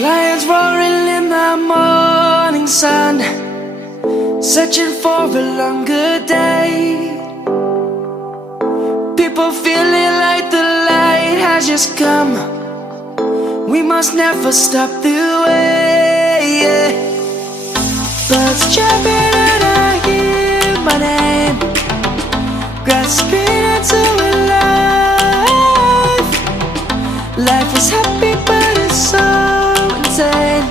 Lions roaring in the morning sun, searching for a longer day. People feeling like the light has just come. We must never stop the way. Birds chirping and I hear my name, grasping into a life. Life is happy but it's so insane.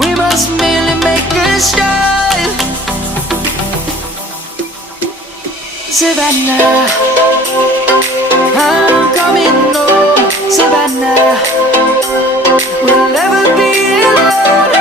We must merely make a strive. Savannah, I'm coming home. Savannah, we'll never be alone.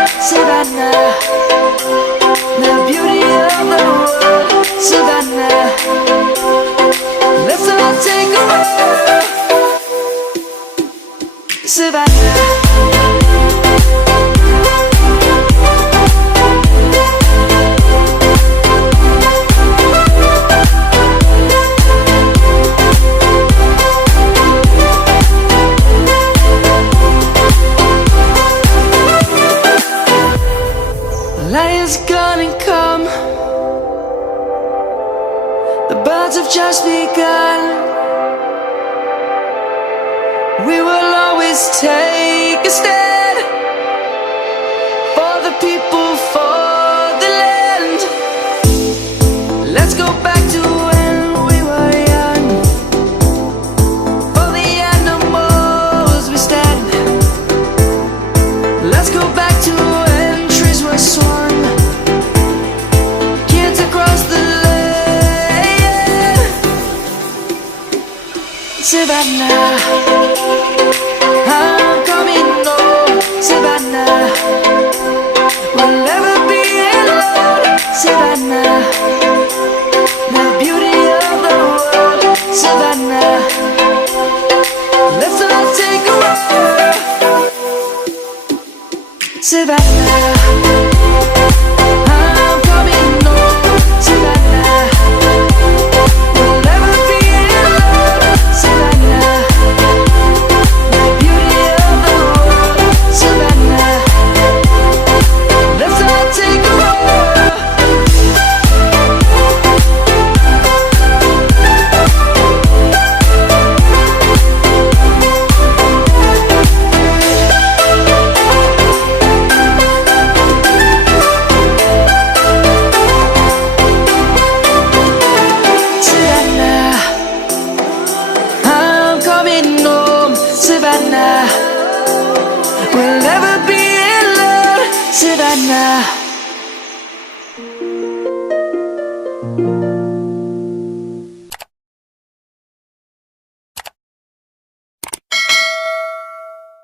is gonna come. The birds have just begun. We will always take a stand for the people, for the land. Let's go back to when we were young. For the animals we stand. Let's go back to when trees were swung. Kids across the land. Savannah, I'm coming home. Savannah, we'll never be alone. Savannah, the beauty of the world. Savannah, let's all take a walk. Savannah, I'm coming home. Savannah, we'll never be alone. Savannah, the beauty of the world. Savannah, let's all take a walk. Savannah, I'm coming home. Savannah, we'll never be alone. Savannah.